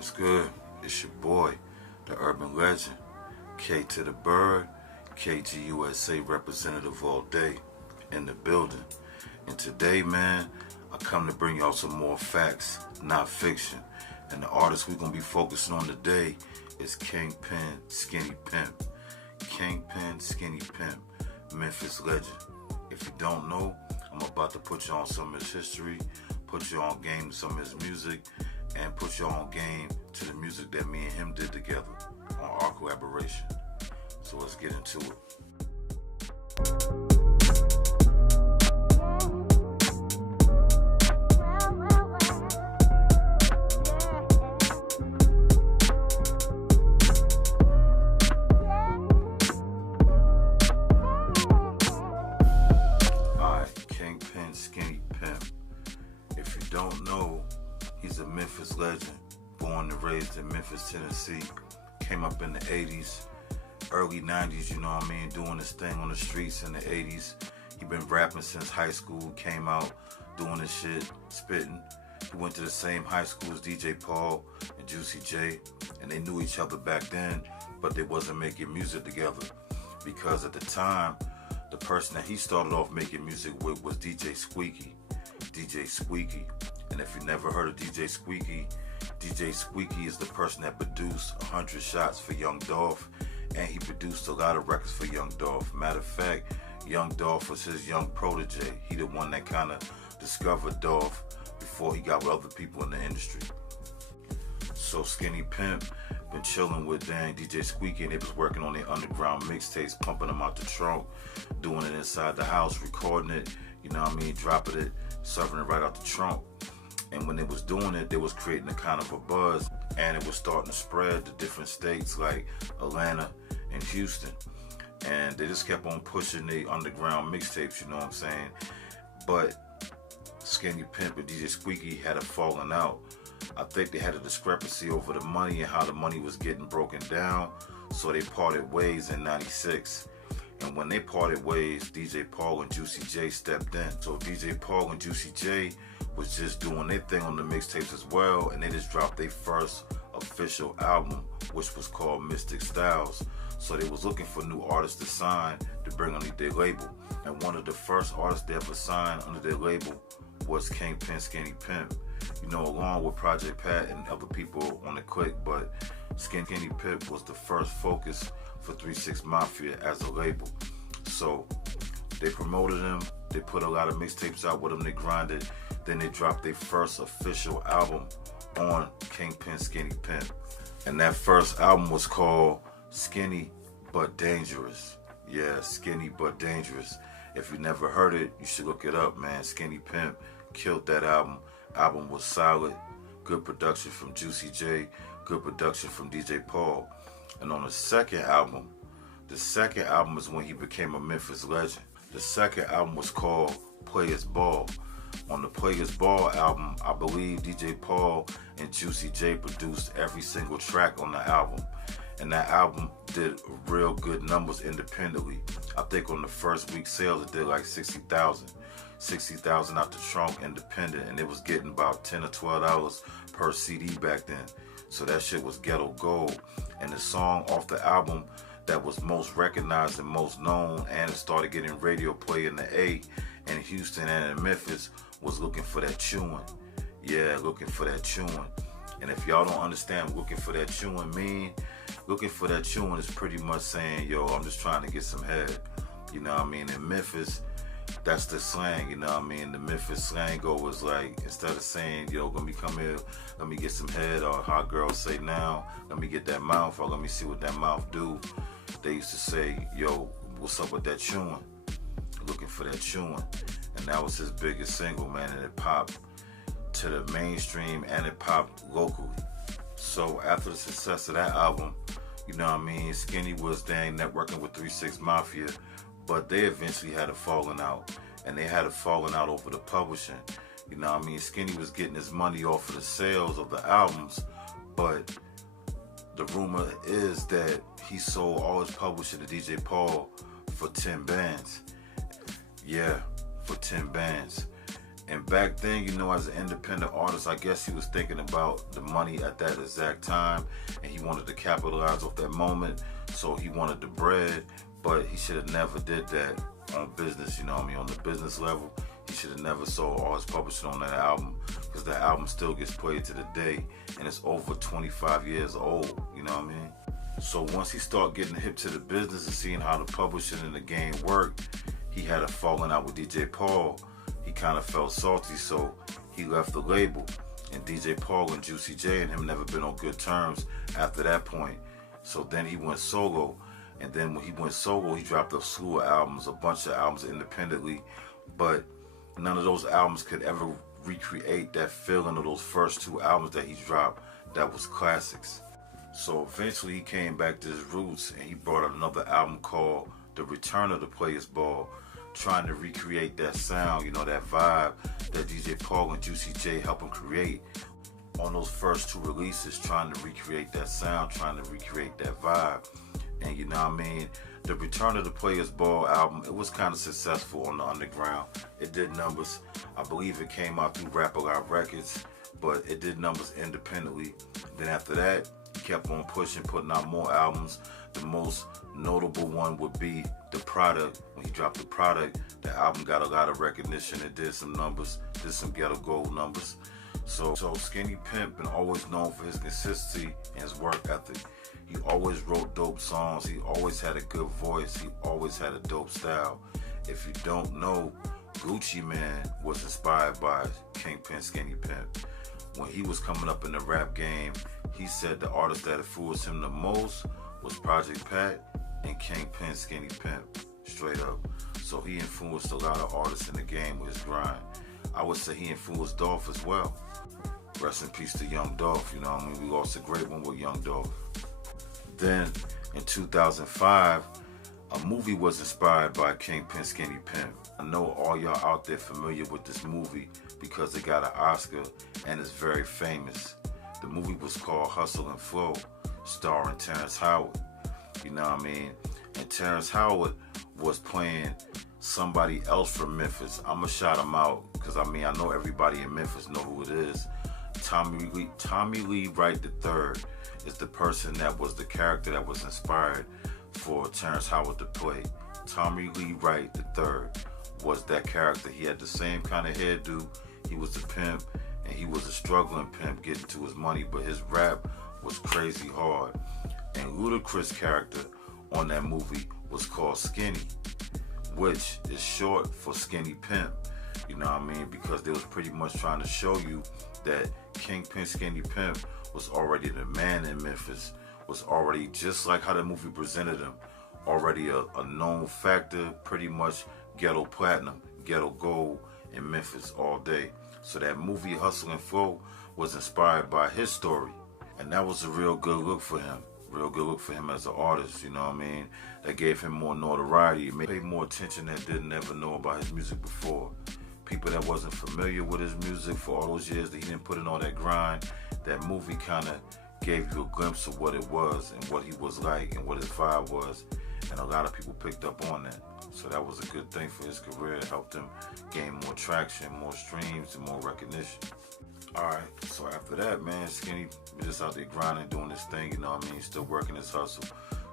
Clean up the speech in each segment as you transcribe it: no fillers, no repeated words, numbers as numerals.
What's good? It's your boy, the urban legend, K to the Bird, KGUSA representative all day in the building. And today, man, I come to bring y'all some more facts, not fiction. And the artist we're going to be focusing on today is Kingpin, Skinny Pimp. Kingpin, Skinny Pimp, Memphis legend. If you don't know, I'm about to put you on some of his history, put you on game to some of his music, and put you on game to the music that me and him did together on our collaboration. So let's get into it. Kingpin, Skinny Pimp. If you don't know, he's a Memphis legend, born and raised in Memphis, Tennessee. Came up in the 80s, early 90s, you know what I mean, doing his thing on the streets in the 80s. He been rapping since high school, came out doing his shit, spitting. He went to the same high school as DJ Paul and Juicy J, and they knew each other back then, but they wasn't making music together. Because at the time, the person that he started off making music with was DJ Squeaky. DJ Squeaky. And if you never heard of DJ Squeaky is the person that produced 100 Shots for Young Dolph, and he produced a lot of records for Young Dolph. Matter of fact, Young Dolph was his young protege. He the one that kind of discovered Dolph before he got with other people in the industry. So Skinny Pimp been chilling with DJ Squeaky, and they was working on their underground mixtapes, pumping them out the trunk, doing it inside the house, recording it, you know what I mean, dropping it, serving it right out the trunk. And when they was doing it, they was creating a kind of a buzz, and it was starting to spread to different states like Atlanta and Houston. And they just kept on pushing the underground mixtapes, you know what I'm saying? But Skinny Pimp and DJ Squeaky had a falling out. I think they had a discrepancy over the money and how the money was getting broken down, so they parted ways in '96. And when they parted ways, DJ Paul and Juicy J stepped in. So DJ Paul and Juicy J was just doing their thing on the mixtapes as well, and they just dropped their first official album, which was called Mystic Styles. So they was looking for new artists to sign to bring under their label. And one of the first artists they ever signed under their label was Kingpin, Skinny Pimp. You know, along with Project Pat and other people on the click, but Skinny Pimp was the first focus for 3-6 Mafia as a label. So they promoted him, they put a lot of mixtapes out with him, they grinded, then they dropped their first official album on Kingpin, Skinny Pimp. And that first album was called Skinny But Dangerous. Yeah, Skinny But Dangerous. If you never heard it, you should look it up, man. Skinny Pimp killed that album. Album was solid. Good production from Juicy J. Good production from DJ Paul. And on the second album is when he became a Memphis legend. The second album was called Players Ball. On the Players Ball album, I believe DJ Paul and Juicy J produced every single track on the album. And that album did real good numbers independently. I think on the first week sales, it did like 60,000 out the trunk independent, and it was getting about $10 or $12 per CD back then. So that shit was ghetto gold. And the song off the album that was most recognized and most known, and it started getting radio play in the A in Houston and in Memphis, was Looking for That Chewing. Yeah, Looking for That Chewing. And if y'all don't understand what Looking for That Chewing mean, Looking for That Chewing is pretty much saying, yo, I'm just trying to get some head. You know what I mean? In Memphis, that's the slang, you know what I mean? The Memphis slang was like, instead of saying, yo, let me come here, let me get some head, or how girls say now, let me get that mouth, or let me see what that mouth do. They used to say, yo, what's up with that chewing? Looking for that chewing. And that was his biggest single, man, and it popped to the mainstream and it popped locally. So after the success of that album, you know what I mean, Skinny was networking with 3-6 Mafia, but they eventually had a falling out, and they had a falling out over the publishing. You know what I mean, Skinny was getting his money off of the sales of the albums, but the rumor is that he sold all his publishing to DJ Paul for 10 bands. Yeah, for 10 bands. And back then, you know, as an independent artist, I guess he was thinking about the money at that exact time, and he wanted to capitalize off that moment, so he wanted the bread, but he should have never did that on business, you know what I mean? On the business level, he should have never sold all his publishing on that album, because that album still gets played to the day, and it's over 25 years old, you know what I mean? So once he started getting hip to the business and seeing how the publishing and the game worked, he had a falling out with DJ Paul. He kind of felt salty, so he left the label. And DJ Paul and Juicy J and him never been on good terms after that point. So then he went solo. And then when he went solo, he dropped a slew of albums, a bunch of albums independently. But none of those albums could ever recreate that feeling of those first two albums that he dropped that was classics. So eventually he came back to his roots and he brought out another album called The Return of the Players Ball, trying to recreate that sound, you know, that vibe that DJ Paul and Juicy J helped him create on those first two releases, trying to recreate that sound, trying to recreate that vibe. And you know what I mean? The Return of the Players Ball album, it was kind of successful on the underground. It did numbers. I believe it came out through Rap A Lot Records, but it did numbers independently. Then after that, he kept on pushing, putting out more albums. The most notable one would be The Product. When he dropped The Product, the album got a lot of recognition. It did some numbers, did some ghetto gold numbers. So Skinny Pimp been always known for his consistency and his work ethic. He always wrote dope songs. He always had a good voice. He always had a dope style. If you don't know, Gucci Mane was inspired by Kingpin, Skinny Pimp. When he was coming up in the rap game, he said the artist that influenced him the most was Project Pat and Kingpin, Skinny Pimp, straight up. So he influenced a lot of artists in the game with his grind. I would say he influenced Dolph as well. Rest in peace to Young Dolph, you know what I mean? We lost a great one with Young Dolph. Then, in 2005, a movie was inspired by Kingpin, Skinny Pimp. I know all y'all out there familiar with this movie because it got an Oscar and it's very famous. The movie was called Hustle and Flow, starring Terrence Howard. You know what I mean? And Terrence Howard was playing somebody else from Memphis. I'm gonna shout him out because I mean I know everybody in Memphis know who it is. Tommy Lee Wright III is the person that was the character that was inspired for Terrence Howard to play. Tommy Lee Wright III was that character. He had the same kind of hairdo. He was a pimp and he was a struggling pimp getting to his money, but his rap was crazy hard. And Ludacris' character on that movie was called Skinny, which is short for Skinny Pimp. You know what I mean? Because they was pretty much trying to show you that Kingpin, Skinny Pimp was already the man in Memphis, was already just like how the movie presented him, already a known factor, pretty much ghetto platinum, ghetto gold in Memphis all day. So that movie Hustle and Flow was inspired by his story. And that was a real good look for him. Real good look for him as an artist, you know what I mean? That gave him more notoriety. It made more attention that didn't ever know about his music before. People that wasn't familiar with his music for all those years that he didn't put in all that grind, that movie kind of gave you a glimpse of what it was and what he was like and what his vibe was. And a lot of people picked up on that. So that was a good thing for his career. It helped him gain more traction, more streams, and more recognition. Alright, so after that, man, Skinny was just out there grinding, doing this thing, you know what I mean? Still working his hustle,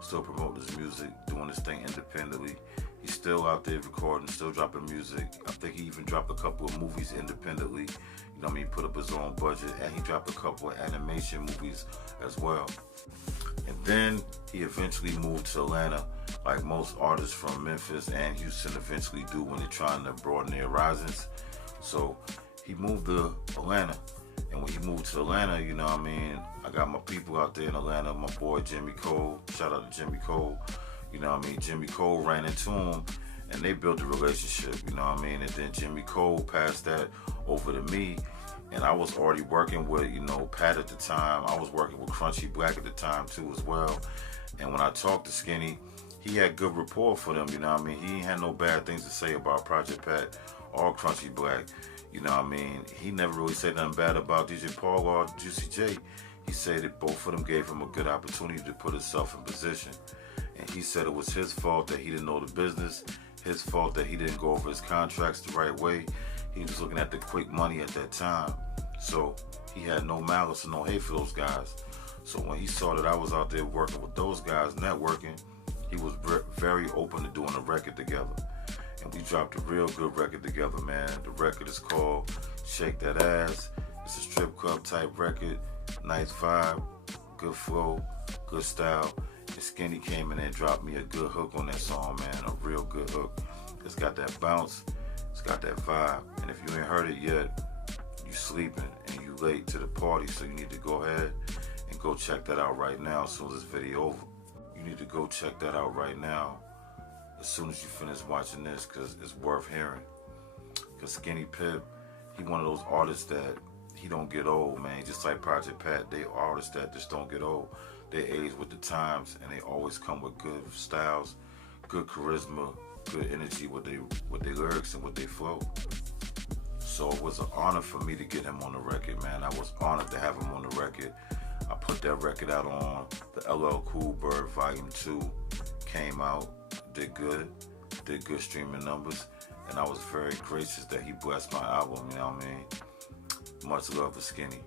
still promoting his music, doing this thing independently. He's still out there recording, still dropping music. I think he even dropped a couple of movies independently. You know what I mean? Put up his own budget, and he dropped a couple of animation movies as well. And then he eventually moved to Atlanta, like most artists from Memphis and Houston eventually do when they're trying to broaden their horizons. So he moved to Atlanta. And when he moved to Atlanta, you know what I mean, I got my people out there in Atlanta, my boy Jimmy Cole. Shout out to Jimmy Cole. You know what I mean? Jimmy Cole ran into him and they built a relationship, you know what I mean? And then Jimmy Cole passed that over to me. And I was already working with, you know, Pat at the time. I was working with Crunchy Black at the time too as well. And when I talked to Skinny, he had good rapport for them, you know what I mean? He ain't had no bad things to say about Project Pat or Crunchy Black. You know what I mean? He never really said nothing bad about DJ Paul or Juicy J. He said that both of them gave him a good opportunity to put himself in position. And he said it was his fault that he didn't know the business. his fault that he didn't go over his contracts the right way. He was looking at the quick money at that time. So he had no malice and no hate for those guys. So when he saw that I was out there working with those guys, networking, he was very open to doing a record together. And we dropped a real good record together, man. The record is called Shake That Ass. It's a strip club type record, nice vibe, good flow, good style. And Skinny came in and dropped me a good hook on that song, man, a real good hook. It's got that bounce, it's got that vibe. And if you ain't heard it yet, you sleeping and you late to the party, so you need to go ahead and go check that out right now as soon as this video over. You need to go check that out right now as soon as you finish watching this, because it's worth hearing. Because Skinny Pimp, he one of those artists that he don't get old, man. Just like Project Pat, they artists that just don't get old. They age with the times, and they always come with good styles, good charisma, good energy with their lyrics and with their flow. So it was an honor for me to get him on the record, man. I was honored to have him on the record. I put that record out on the LL Cool Bird Volume 2. Came out, did good streaming numbers, and I was very gracious that he blessed my album, you know what I mean? Much love for Skinny.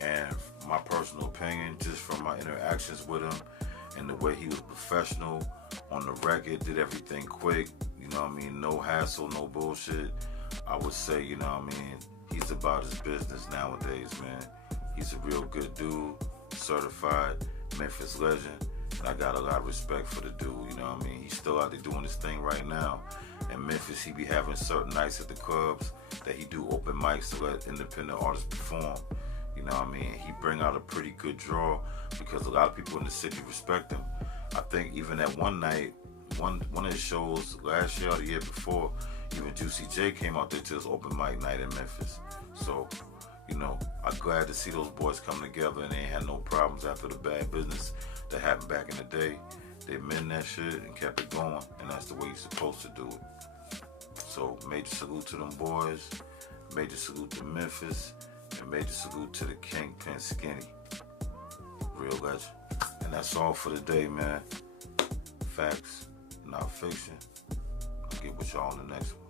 And my personal opinion, just from my interactions with him and the way he was professional on the record, did everything quick, you know what I mean? No hassle, no bullshit. I would say, you know what I mean, he's about his business nowadays, man. He's a real good dude, certified Memphis legend, and I got a lot of respect for the dude, you know what I mean? He's still out there doing his thing right now. In Memphis, he be having certain nights at the clubs that he do open mics to let independent artists perform. You know what I mean? He bring out a pretty good draw because a lot of people in the city respect him. I think even at one night, one of his shows last year or the year before, even Juicy J came out there to his open mic night in Memphis. So, you know, I'm glad to see those boys come together and they ain't had no problems after the bad business that happened back in the day. They mend that shit and kept it going, and that's the way you're supposed to do it. So major salute to them boys, major salute to Memphis, and major salute to the Kingpin Skinny. Real legend. And that's all for today, man. Facts, not fiction. I'll get with y'all on the next one.